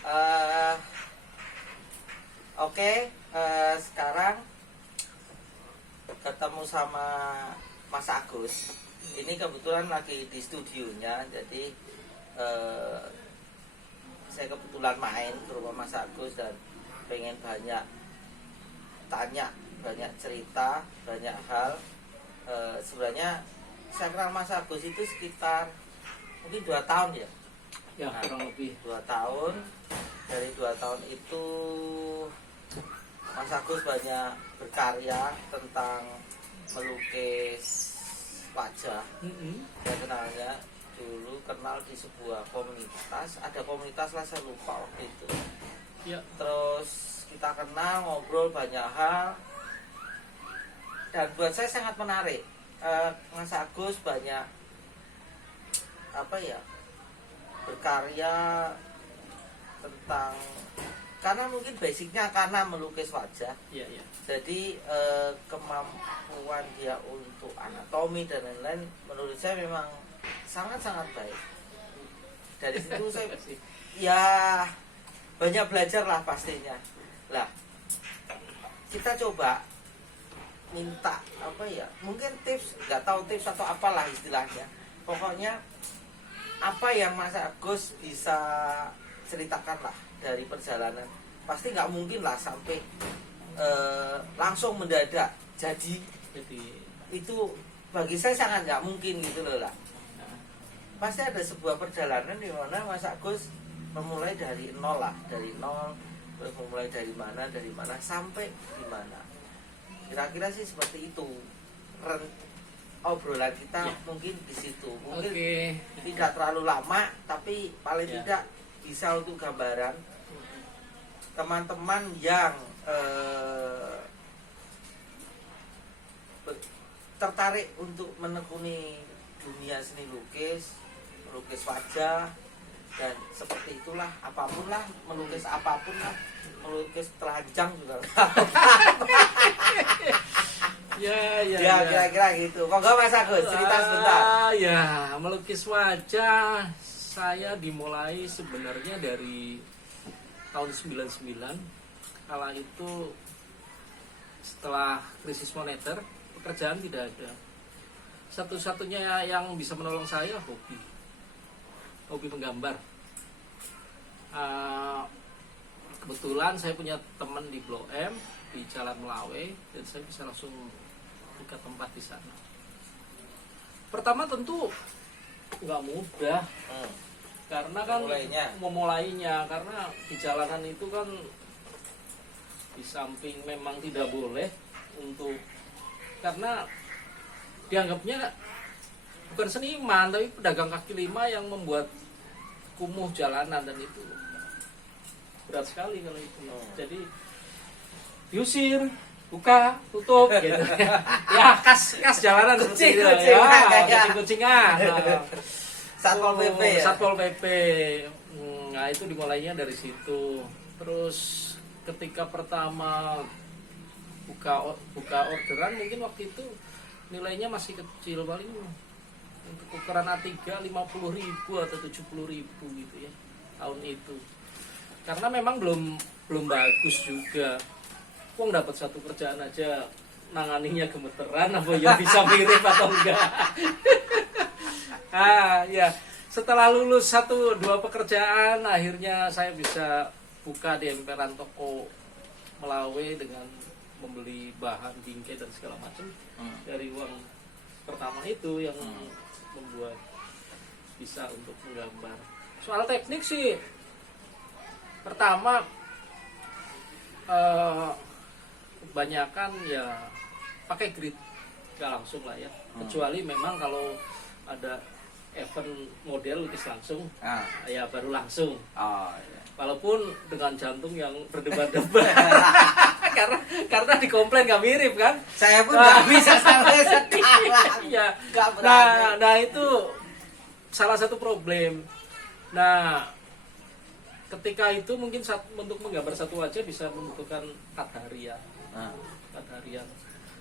Eh, Oke, sekarang ketemu sama Mas Agus. Ini kebetulan lagi di studionya, jadi saya kebetulan main ke rumah Mas Agus dan pengen banyak tanya, banyak cerita, banyak hal. Sebenarnya saya kenal Mas Agus itu sekitar mungkin 2 tahun ya. Ya, kurang lebih 2 tahun. Dari 2 tahun itu Mas Agus banyak berkarya tentang melukis wajah. Saya kenalnya dulu kenal di sebuah komunitas, ada komunitas lah, saya lupa waktu itu. ya. Terus kita kenal, ngobrol banyak hal, dan buat saya sangat menarik. Mas Agus banyak berkarya tentang, karena mungkin basicnya karena melukis wajah. Ya. Jadi kemampuan dia untuk anatomi dan lain-lain menurut saya memang sangat-sangat baik. Dari situ saya ya banyak belajar lah pastinya. Lah, kita coba minta mungkin tips, nggak tahu tips atau apalah istilahnya. Pokoknya apa yang Mas Agus bisa ceritakan lah dari perjalanan. Pasti nggak mungkin lah sampai langsung mendadak jadi itu bagi saya sangat nggak mungkin gitu loh lah. Pasti ada sebuah perjalanan di mana Mas Agus memulai dari nol lah, dari nol, terus memulai dari mana sampai di mana. Kira-kira sih seperti itu. Obrolan kita mungkin di situ. Mungkin tidak terlalu lama, tapi paling tidak bisa untuk gambaran teman-teman yang tertarik untuk menekuni dunia seni lukis, melukis wajah, dan seperti itulah, apapun lah, melukis apapun lah, melukis telanjang juga. Ya. Kira-kira gitu. Monggo Mas Agus, cerita sebentar. Ya, melukis wajah saya dimulai sebenarnya dari tahun 99. Kala itu setelah krisis moneter, pekerjaan tidak ada. Satu-satunya yang bisa menolong saya hobi menggambar. Kebetulan saya punya teman di Blok M di Jalan Melawe, dan saya bisa langsung buka tempat di sana. Pertama tentu nggak mudah, karena kan memulainya, karena di jalanan itu kan di samping memang tidak boleh untuk, karena dianggapnya bukan seniman tapi pedagang kaki lima yang membuat kumuh jalanan, dan itu berat sekali kalau itu. Jadi diusir, buka, tutup gitu. Ya kas jalanan seperti itu ya, kucing-kucingan. Satpol PP. Nah, itu dimulainya dari situ. Terus ketika pertama buka orderan, mungkin waktu itu nilainya masih kecil, paling untuk ukuran A3 50.000 atau 70.000 gitu ya tahun itu. Karena memang belum bagus juga. Wong dapat satu kerjaan aja nanganinya gemeteran, apa ya bisa mirip atau enggak. Ya, setelah lulus 1-2 pekerjaan, akhirnya saya bisa buka di emperan toko Melawe dengan membeli bahan bingkai dan segala macam dari uang pertama itu yang membuat bisa untuk menggambar. Soal teknik sih, pertama kebanyakan ya pakai grid, nggak langsung lah ya, kecuali memang kalau ada event model lukis langsung, ya baru langsung. Walaupun dengan jantung yang berdebar-debar. karena dikomplain gak mirip kan. Saya pun gak bisa sampai sekarang. Iya. Nah itu salah satu problem. Nah ketika itu mungkin untuk menggambar satu wajah bisa membutuhkan 4 harian. 4 harian.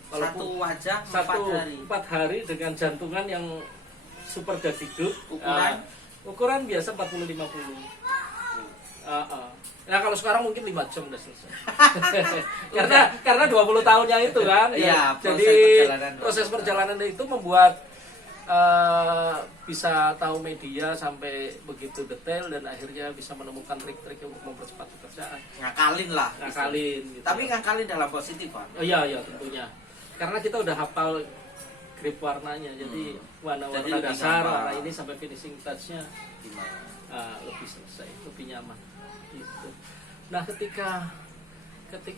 Satu wajah 4 hari. 4 hari dengan jantungan yang super dadiduk. Ukuran Ukuran biasa 40-50. Nah kalau sekarang mungkin 5 jam udah selesai. karena 20 tahunnya itu kan. Iya, jadi proses perjalanan itu membuat bisa tahu media sampai begitu detail dan akhirnya bisa menemukan trik-trik untuk mempercepat pekerjaan. Ngakalin lah. Ngakalin. Gitu. Tapi ngakalin dalam positif kan? Iya tentunya. Karena kita udah hafal grip warnanya, jadi warna-warna dasar, warna ini sampai finishing touch-nya lebih selesai, lebih nyaman. Gitu. Nah ketika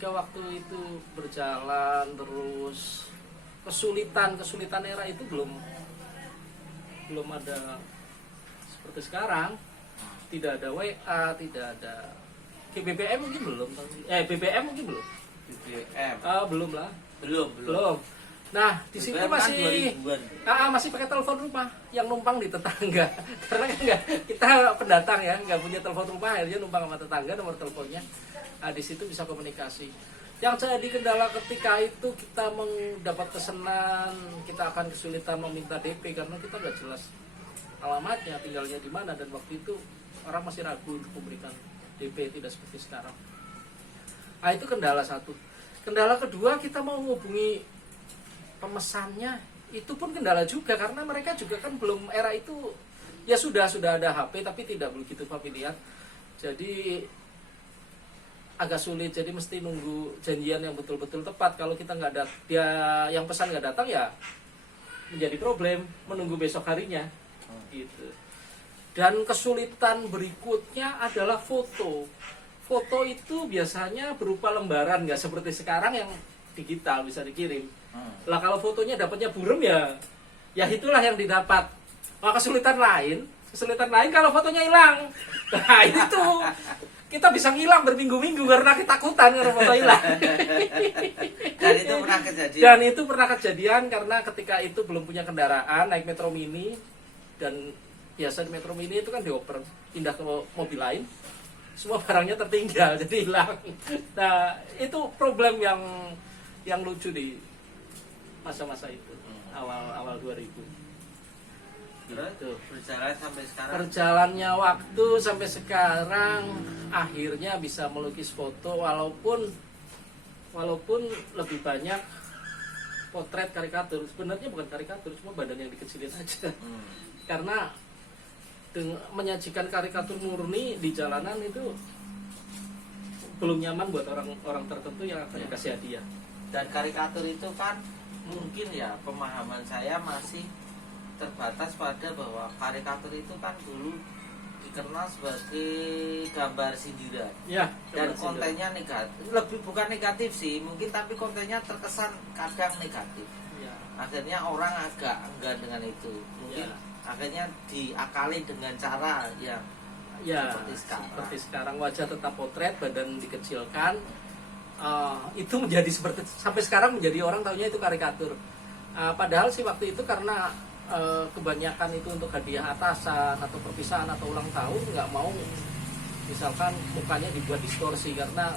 waktu itu berjalan terus kesulitan era itu belum ada seperti sekarang, tidak ada WA, tidak ada BBM mungkin belum, BBM mungkin belum, belum lah, belum. Nah di situ masih pakai telepon rumah yang numpang di tetangga, karena kan kita pendatang ya, nggak punya telepon rumah, akhirnya numpang sama tetangga nomor teleponnya. Nah di situ bisa komunikasi. Yang jadi kendala ketika itu kita mendapat pesanan, kita akan kesulitan meminta DP karena kita nggak jelas alamatnya, tinggalnya di mana, dan waktu itu orang masih ragu untuk memberikan DP, tidak seperti sekarang. Nah itu kendala satu. Kendala kedua, kita mau menghubungi pemesannya, itu pun kendala juga karena mereka juga kan belum era itu, ya sudah ada HP tapi tidak begitu familiar. Jadi agak sulit, jadi mesti nunggu janjian yang betul-betul tepat. Kalau kita nggak ada, dia yang pesan nggak datang ya menjadi problem, menunggu besok harinya gitu. Dan kesulitan berikutnya adalah foto. Foto itu biasanya berupa lembaran, nggak seperti sekarang yang digital bisa dikirim. Lah kalau fotonya dapatnya burem ya itulah yang didapat. Kesulitan lain kalau fotonya hilang. Nah itu kita bisa ngilang berminggu-minggu karena ketakutan karena foto hilang. Dan itu pernah kejadian karena ketika itu belum punya kendaraan, naik Metro Mini, dan biasa di Metro Mini itu kan dioper, pindah ke mobil lain, semua barangnya tertinggal jadi hilang. Nah itu problem yang lucu di masa-masa itu, awal 2000. Gitu. Berjalan sampai sekarang. Perjalannya waktu sampai sekarang akhirnya bisa melukis foto, walaupun lebih banyak potret karikatur. Sebenarnya bukan karikatur, cuma badan yang dikecilin aja. Karena menyajikan karikatur murni di jalanan itu belum nyaman buat orang tertentu yang akan kasih hadiah. Dan karikatur itu kan mungkin ya pemahaman saya masih terbatas pada bahwa karikatur itu kan dulu dikenal sebagai gambar sindiran. Ya, dan kontennya negatif. Lebih bukan negatif sih, mungkin, tapi kontennya terkesan kadang negatif. Ya. Akhirnya orang agak enggan dengan itu. Mungkin akhirnya diakali dengan cara yang seperti sekarang wajah tetap potret, badan dikecilkan. Itu menjadi seperti sampai sekarang menjadi orang tahunya itu karikatur. Padahal sih waktu itu karena kebanyakan itu untuk hadiah atasan atau perpisahan atau ulang tahun, nggak mau misalkan mukanya dibuat distorsi karena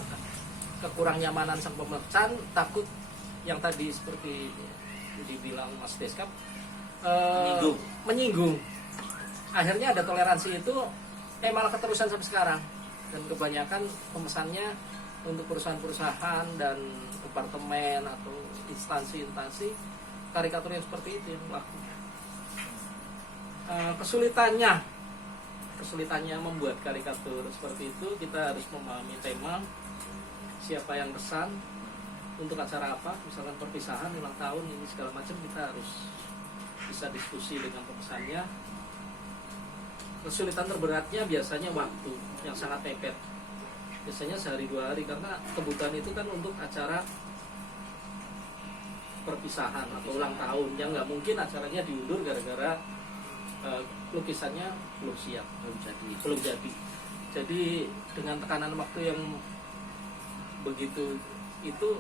kekurang nyamanan sang pemesan, takut yang tadi seperti dibilang Mas Deskap menyinggung. Akhirnya ada toleransi itu malah keterusan sampai sekarang, dan kebanyakan pemesannya untuk perusahaan-perusahaan dan departemen atau instansi-instansi karikatur yang seperti itu yang melakukan. Kesulitannya membuat karikatur seperti itu, kita harus memahami tema, siapa yang pesan, untuk acara apa, misalkan perpisahan, ulang tahun, ini segala macam, kita harus bisa diskusi dengan pemesannya. Kesulitan terberatnya biasanya waktu yang sangat mepet, biasanya sehari 2 hari, karena kebutuhan itu kan untuk acara perpisahan atau ulang tahun yang nggak mungkin acaranya diundur gara-gara lukisannya belum siap, belum jadi. Jadi dengan tekanan waktu yang begitu itu,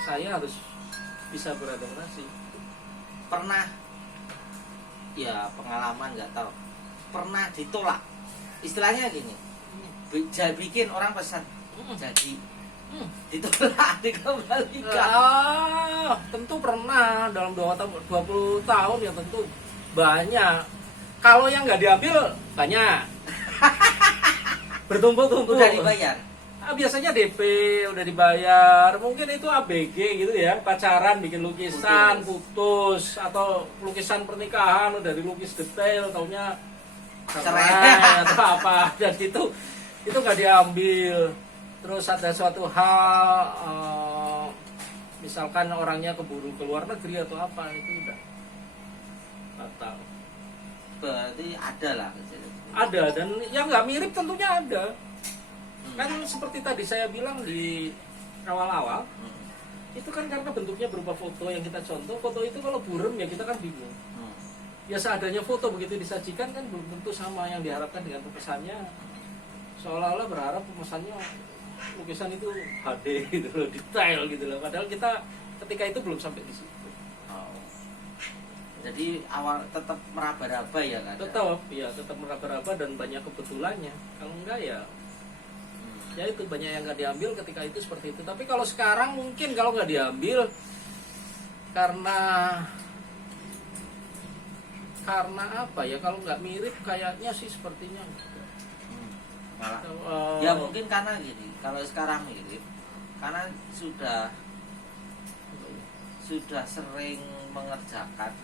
saya harus bisa beradaptasi. Pernah ya pengalaman, nggak tahu, pernah ditolak, istilahnya gini, bikin orang pesan jadi ditolak, dikembalikan. Tentu pernah, dalam 20 tahun ya tentu banyak. Kalau yang nggak diambil banyak. bertumpuk-tumpuk. Udah dibayar? Biasanya DP udah dibayar, mungkin itu ABG gitu ya, pacaran bikin lukisan, putus atau lukisan pernikahan udah dilukis detail, taunya cerai atau apa, dan itu nggak diambil. Terus ada suatu hal, misalkan orangnya keburu ke luar negeri atau apa, itu udah batal. Berarti ada lah. Ada, dan yang nggak mirip tentunya ada. Kan seperti tadi saya bilang di awal-awal, itu kan karena bentuknya berupa foto yang kita contoh. Foto itu kalau buram ya kita kan bingung. Ya seadanya foto begitu disajikan kan belum tentu sama yang diharapkan dengan pemesannya. Seolah-olah berharap pemesannya lukisan itu HD gitu loh, detail gitu loh. Padahal kita ketika itu belum sampai di situ. Jadi awal tetap meraba-raba ya kan? Tetap meraba-raba dan banyak kebetulannya. Kalau enggak ya itu banyak yang nggak diambil ketika itu seperti itu. Tapi kalau sekarang mungkin kalau nggak diambil karena apa ya, kalau nggak mirip kayaknya sih sepertinya malah ya mungkin karena gini, kalau sekarang mirip karena sudah sering mengerjakan,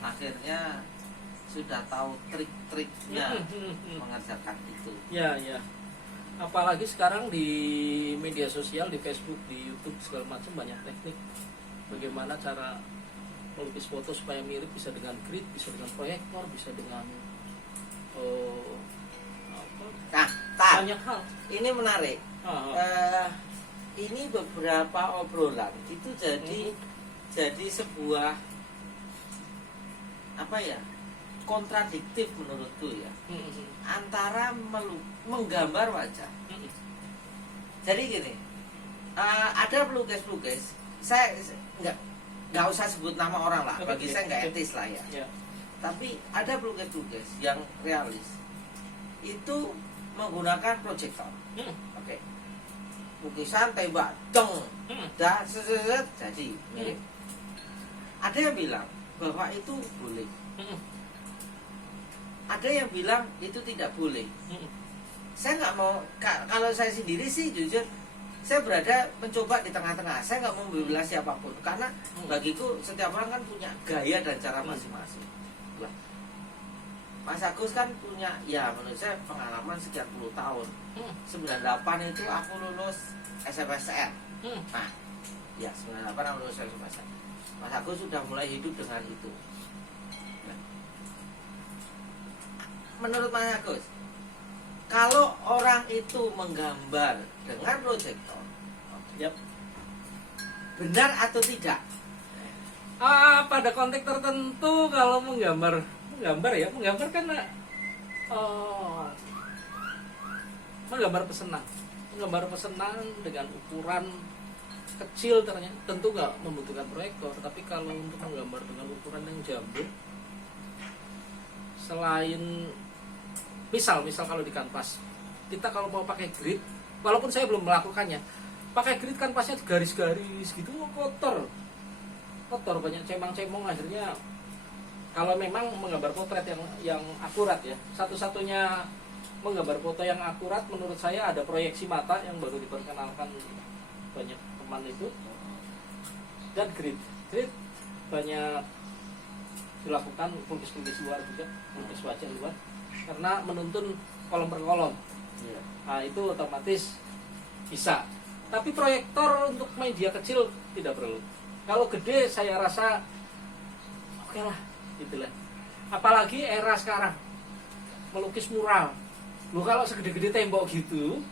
akhirnya sudah tahu trik-triknya mengerjakan itu. Ya. Apalagi sekarang di media sosial, di Facebook, di YouTube segala macam banyak teknik bagaimana cara melukis foto supaya mirip, bisa dengan grid, bisa dengan proyektor, bisa dengan banyak hal. Ini menarik. Ini beberapa obrolan itu jadi sebuah apa ya, kontradiktif menurutku ya, antara menggambar wajah. Jadi gini, ada pelukis, saya nggak usah sebut nama orang lah, bagi saya nggak etis lah ya. Tapi ada pelukis yang realis itu menggunakan proyektor. Oke. Lukisan tembak dong, dah jadi mirip. Ada yang bilang bahwa itu boleh. Ada yang bilang itu tidak boleh. Saya nggak mau, kalau saya sendiri sih jujur saya berada mencoba di tengah-tengah. Saya nggak mau membela siapapun karena bagiku setiap orang kan punya gaya dan cara masing-masing. Mas Agus kan punya, ya menurut saya pengalaman sekian puluh tahun. 98 itu aku lulus SMSN. Nah, ya 98 aku lulus SMSN. Mas Agus sudah mulai hidup dengan itu. Menurut Mas Agus, kalau orang itu menggambar dengan proyektor, benar atau tidak? Pada konteks tertentu kalau menggambar kan menggambar pesanan dengan ukuran kecil ternyata tentu nggak membutuhkan proyektor. Tapi kalau untuk menggambar dengan ukuran yang jumbo, selain misal kalau di kanvas kita kalau mau pakai grid, walaupun saya belum melakukannya, pakai grid kanvasnya garis-garis gitu kotor banyak cemang-cemong. Akhirnya kalau memang menggambar potret yang akurat ya, satu-satunya menggambar foto yang akurat menurut saya ada proyeksi mata yang baru diperkenalkan banyak teman itu, dan grid banyak dilakukan pelukis luar juga, pelukis wajah luar, karena menuntun kolom per kolom. Nah itu otomatis bisa. Tapi proyektor untuk media kecil tidak perlu. Kalau gede saya rasa oke lah, gitulah. Apalagi era sekarang melukis mural. Loh kalau segede-gede tembok gitu,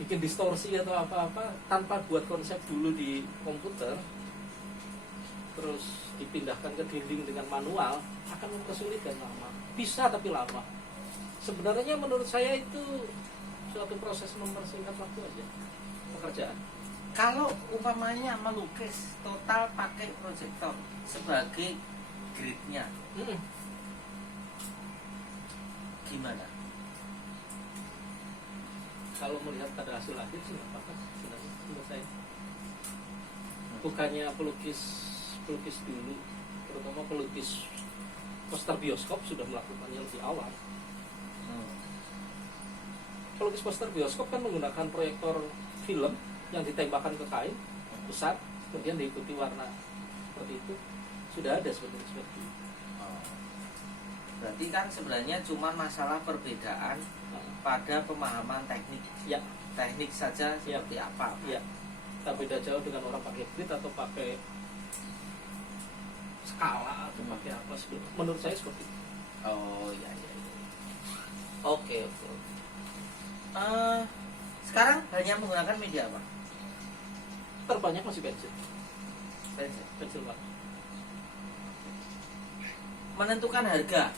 bikin distorsi atau apa-apa tanpa buat konsep dulu di komputer, terus dipindahkan ke dinding dengan manual, akan kesulitan lama. Bisa tapi lama. Sebenarnya menurut saya itu suatu proses mempersingkat waktu aja pekerjaan. Kalau umpamanya melukis total pakai proyektor sebagai gridnya, gimana? Kalau melihat pada hasil akhir sih nggak apa-apa sebenarnya menurut saya. Bukannya pelukis dulu, terutama pelukis poster bioskop sudah melakukannya lebih awal. pelukis poster bioskop kan menggunakan proyektor film yang ditembakkan ke kain besar, kemudian diikuti warna seperti itu. Sudah ada sebetulnya seperti itu. Berarti kan sebenarnya cuma masalah perbedaan pada pemahaman teknik. Ya, Teknik saja seperti apa. ya. Tak beda jauh dengan orang pakai grid atau pakai skala atau pakai apa sebetulnya. Menurut saya seperti itu. Oh iya iya. Oke oke. Sekarang banyak menggunakan media apa? Terbanyak masih pensil. Pensil. Pensil warna. Menentukan harga.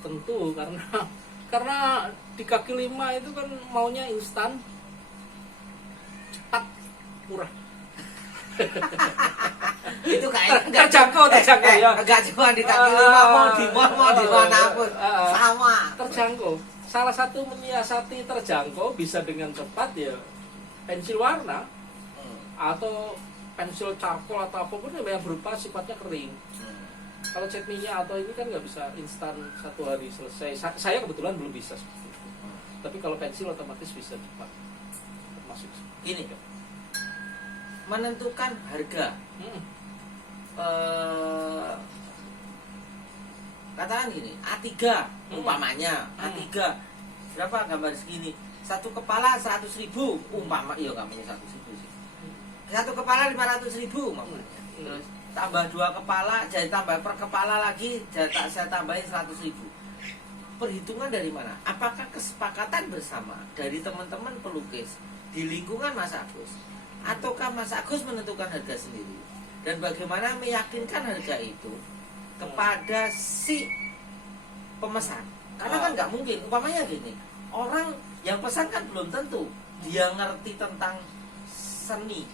Tentu karena di kaki lima itu kan maunya instan, cepat, murah. Itu kayak Terjangkau ya. Enggak cuma di kaki lima, mau di mall, mau di mana pun sama. Terjangkau. Salah satu menyiasati terjangkau bisa dengan cepat ya pensil warna atau pensil charcoal atau apapun yang berupa sifatnya kering. Kalau cat minyak atau ini kan nggak bisa instan 1 hari selesai. Saya kebetulan belum bisa seperti itu. Tapi kalau pensil otomatis bisa cepat. Termasuk Gini, menentukan harga. Katakan gini, A3 umpamanya, A3 berapa gambar segini? Satu kepala 100.000 umpama, iya gambarnya 100.000 sih. Satu kepala 500.000 umpamanya. Terus tambah 2 kepala, jadi tambah per kepala lagi, jadi saya tambahin 100.000. Perhitungan dari mana? Apakah kesepakatan bersama dari teman-teman pelukis di lingkungan Mas Agus, ataukah Mas Agus menentukan harga sendiri? Dan bagaimana meyakinkan harga itu kepada si pemesan? Karena kan nggak mungkin, umpamanya gini, orang yang pesan kan belum tentu dia ngerti tentang seni.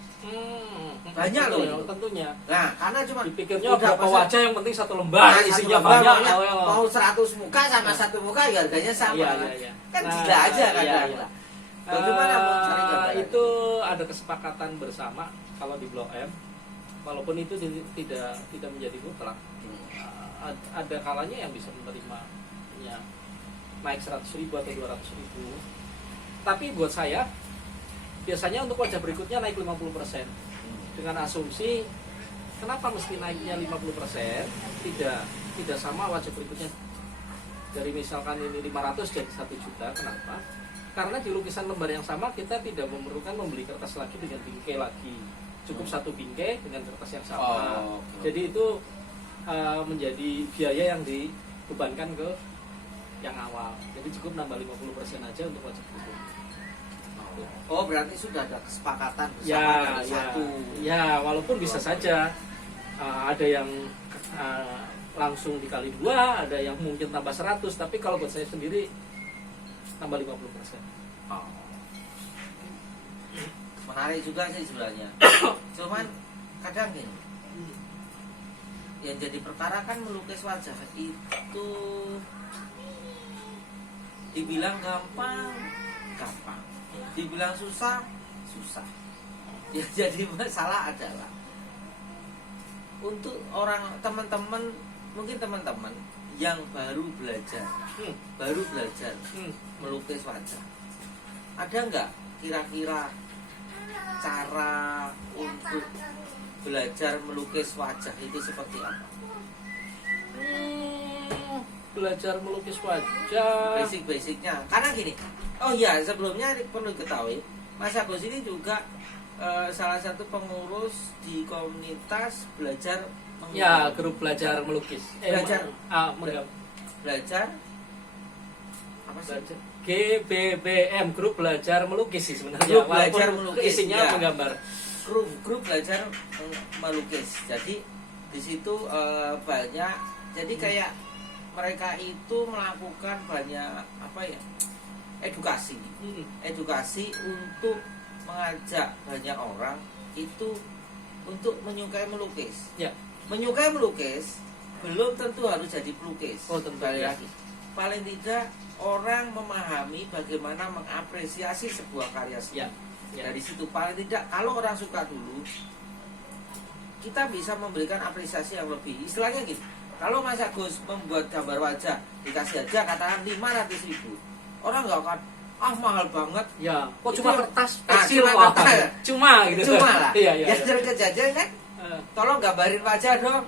Banyak loh ya, tentunya. Nah, karena cuma dipikirnya berapa pesan, wajah yang penting 1 lembar, nah, isinya satu lembar, banyak. Mau 100 muka sama 1 muka ya harganya sama. Iya. Kan gila aja kadang. Iya. Bagaimana mencari gambaran? Itu ada kesepakatan bersama kalau di Blok M, walaupun itu tidak menjadi mutlak. Ada kalanya yang bisa menerima ya, naik 100.000 atau 200.000. Tapi buat saya biasanya untuk wajah berikutnya naik 50%. Dengan asumsi kenapa mesti naiknya 50%? Tidak sama wajah berikutnya. Dari misalkan ini 500 jadi 1 juta. Kenapa? Karena di lukisan lembar yang sama kita tidak memerlukan membeli kertas lagi dengan bingkai lagi. Cukup 1 bingkai dengan kertas yang sama. Jadi itu menjadi biaya yang dibebankan ke yang awal. Jadi cukup nambah 50% aja untuk wajah berikutnya. Oh, berarti sudah ada kesepakatan bersama dari satu. Ya, walaupun bisa saja ada yang langsung dikali 2, ada yang mungkin tambah 100, tapi kalau buat saya sendiri tambah 50%. Oh. Menarik juga sih sebenarnya. Cuman kadang gini, yang jadi perkara kan melukis wajah itu dibilang gampang, dibilang susah. Ya, jadi masalah adalah untuk orang teman-teman, mungkin teman-teman yang baru belajar melukis wajah, ada nggak kira-kira cara untuk belajar melukis wajah itu seperti apa? Belajar melukis wajah Basic-basicnya. Karena gini, oh iya, sebelumnya perlu diketahui, Mas Agus ini juga salah satu pengurus di komunitas belajar ya, grup belajar melukis. Belajar apa sih? GBBM, grup belajar melukis sih sebenarnya. Grup belajar melukis, isinya ya. menggambar. Grup belajar melukis. Jadi di situ banyak. Jadi kayak mereka itu melakukan banyak apa ya? Edukasi untuk mengajak banyak orang itu untuk menyukai melukis. Ya. Menyukai melukis belum tentu harus jadi pelukis. Oh, tentu. Balik lagi. Paling tidak orang memahami bagaimana mengapresiasi sebuah karya seni. Ya. Dari situ paling tidak kalau orang suka dulu, kita bisa memberikan apresiasi yang lebih. Istilahnya gitu. Kalau Mas Agus membuat gambar wajah dikasih aja katakan 500.000, orang nggak akan mahal banget. Ya, kok Itu- cuma kertas Nah, kecil cuma kok. kertas. Cuma gitu. Cuma lah. Iya, iya. Ya dari kejadian kan, tolong gambarin wajah dong.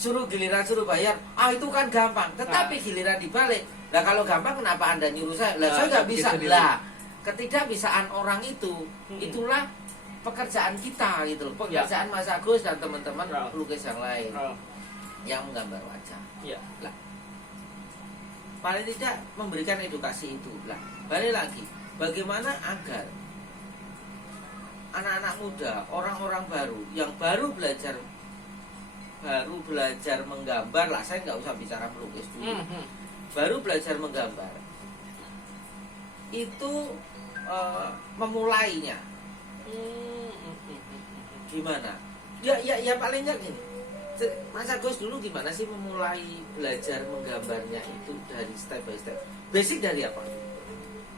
Suruh giliran suruh bayar. Itu kan gampang. Tetapi giliran dibalik. Lah kalau gampang kenapa Anda nyuruh saya? Lah saya nggak bisa. gitu. Lah ketidakbisaan orang itu, itulah pekerjaan kita gitu loh. Pekerjaan Mas Agus dan teman-teman pelukis yang lain yang menggambar wajah. Iya. Lah paling tidak memberikan edukasi itu. Lah balik lagi, bagaimana agar anak-anak muda, orang-orang baru yang baru belajar menggambar lah, saya nggak usah bicara melukis dulu, baru belajar menggambar itu memulainya gimana? Ya palingnya gini, Mas Agus dulu gimana sih memulai belajar menggambarnya itu dari step by step? Basic dari apa?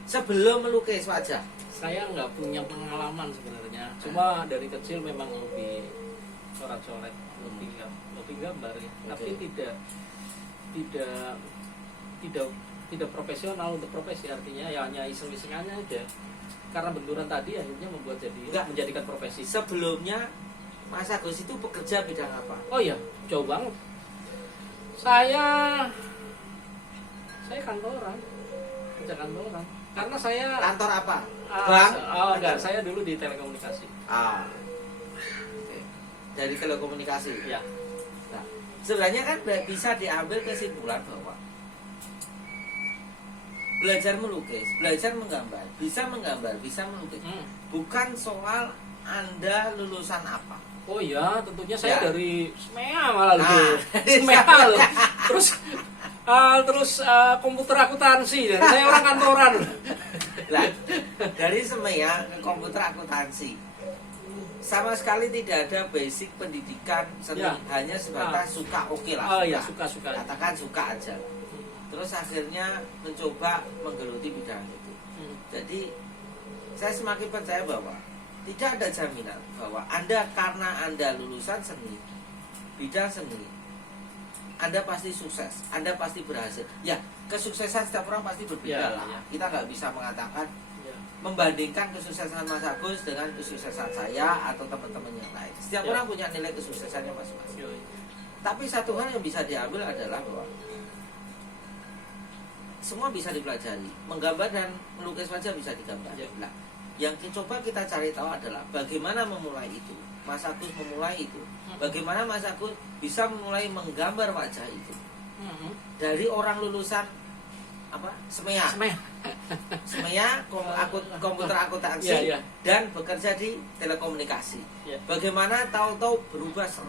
Sebelum melukis wajah. Saya nggak punya pengalaman sebenarnya. Cuma dari kecil memang lebih coret-coret, lebih gambar ya. Tapi tidak profesional untuk profesi, artinya ya hanya iseng-isengannya aja. Karena benturan tadi akhirnya membuat menjadikan profesi. Sebelumnya Mas Agus itu bekerja bidang apa? Oh iya, jauh banget. Saya kantoran, kerja kantoran. Karena saya Kantor apa? Bank? Enggak, saya dulu di telekomunikasi. Oke. Dari telekomunikasi. Ya. Nah, sebenarnya kan bisa diambil kesimpulan bahwa belajar melukis, belajar menggambar, bisa melukis. Bukan soal Anda lulusan apa. Oh iya, tentunya saya Ya. dari SMEA malah Nah, loh. SMEA loh. Terus komputer akuntansi, dan saya orang kantoran. Lah, dari SMEA ke komputer akuntansi sama sekali tidak ada basic pendidikan seni, Ya. hanya sebatas suka, oke lah. Oh iya, suka-suka. Katakan suka aja. Terus akhirnya mencoba menggeluti bidang itu. Jadi saya semakin percaya bahwa tidak ada jaminan bahwa karena Anda lulusan seni, bidang seni, Anda pasti sukses, Anda pasti berhasil. Ya, kesuksesan setiap orang pasti berbeda lah. Kita nggak bisa mengatakan membandingkan kesuksesan Mas Agus dengan kesuksesan saya atau teman-teman yang lain. Setiap orang punya nilai kesuksesannya masing-masing. Tapi satu hal yang bisa diambil adalah bahwa semua bisa dipelajari. Menggambar dan melukis wajah bisa digambar. Nah, yang coba kita cari tahu adalah bagaimana memulai itu. Mas Agus memulai itu. Bagaimana Mas Agus bisa memulai menggambar wajah itu. Dari orang lulusan apa? SMEA. Komputer akuntansi dan bekerja di telekomunikasi. Bagaimana tahu-tahu berubah 180